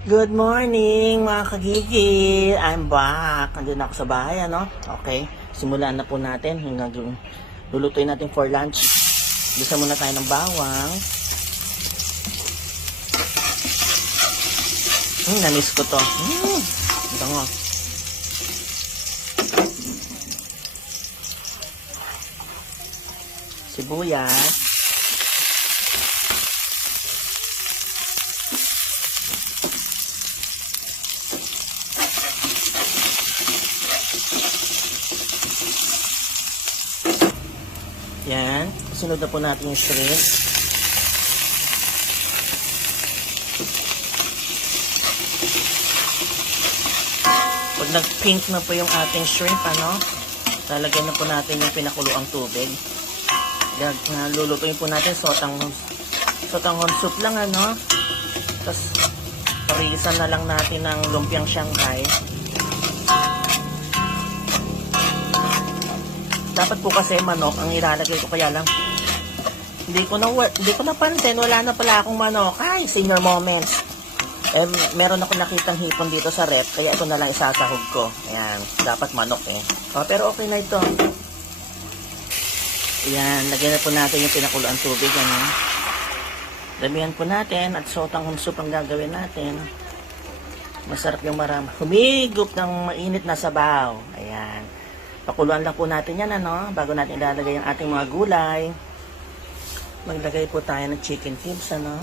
Good morning mga kagigi! I'm back! Nandun ako sa bahay, ano? Okay, simulan na po natin. Yung nag- lulutuin natin for lunch. Bisa muna tayo ng bawang. Hmm, namiss ko to. Hmm, bango. Sibuyas. Yan. Sunod na po natin yung shrimp. Pag nag-pink na po yung ating shrimp, ano, lalagyan na po natin yung pinakuloang tubig. Yan, lulutuin po natin sotang sotanghon soup lang, ano. Tapos, parisan na lang natin ng lumpiang Shanghai. Dapat po kasi manok ang ilalagay ko kaya lang hindi ko na hindi ko napansin wala na pala akong manok. Ay, senior moments. Eh, meron ako nakitang hipon dito sa rep, kaya ito na lang isasahog ko. Ayan, dapat manok eh. Oh, pero okay na ito. Ayan, lagyan na po natin yung pinakuluan tubig. Ano? Damihan po natin at sotang soup ang gagawin natin. Masarap yung marama. Humigop ng mainit na sabaw. Ayan. Pakuluan lang po natin yan, ano, bago natin ilalagay ang ating mga gulay. Maglagay po tayo ng chicken cubes, ano.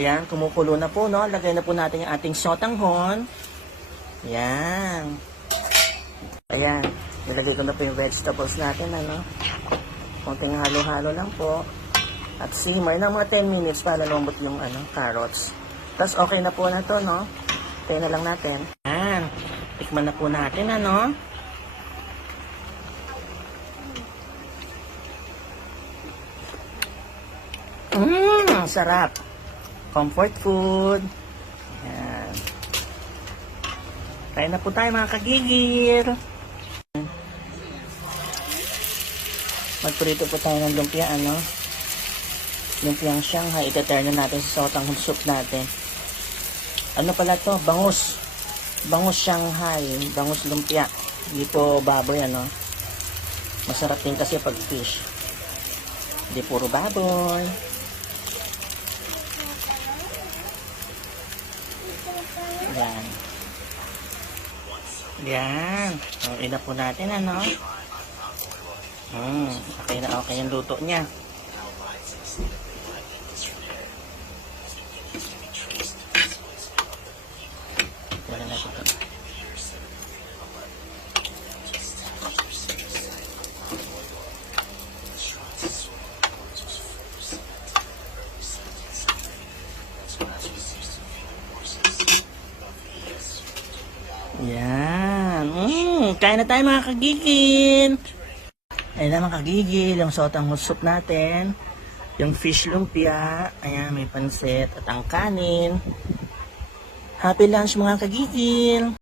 Ayan, kumukulo na po, no. Lagay na po natin yung ating sotanghon. Ayan. Ayan. Nilagay ko na po yung vegetables natin, ano. Konting halo-halo lang po. At simmer ng mga 10 minutes para lumambot yung, ano, carrots. Tapos okay na po na to, no. Tayo na lang natin. Ayan. Tikman na po natin, ano. Mmm, sarap. Comfort food. Ayan. Kaya na po tayo mga kagigil. Magprito po tayo ng lumpia, ano? Lumpiang Shanghai. Iteter na natin sa sotang soup natin. Ano pala to? Bangus. Bangus Shanghai. Bangus lumpia. Hindi po baboy, ano? Masarap din kasi pag fish. Hindi puro baboy. Yan. Yan. Okay na po natin, ano? Hmm, okay na okay yung luto niya. Wala na po. Yan. Mm, kain na tayo mga kagigil. Ayun na mga kagigil, yung sotang soup natin. Yung fish lumpia. Ayan, may pansit at ang kanin. Happy lunch mga kagigil.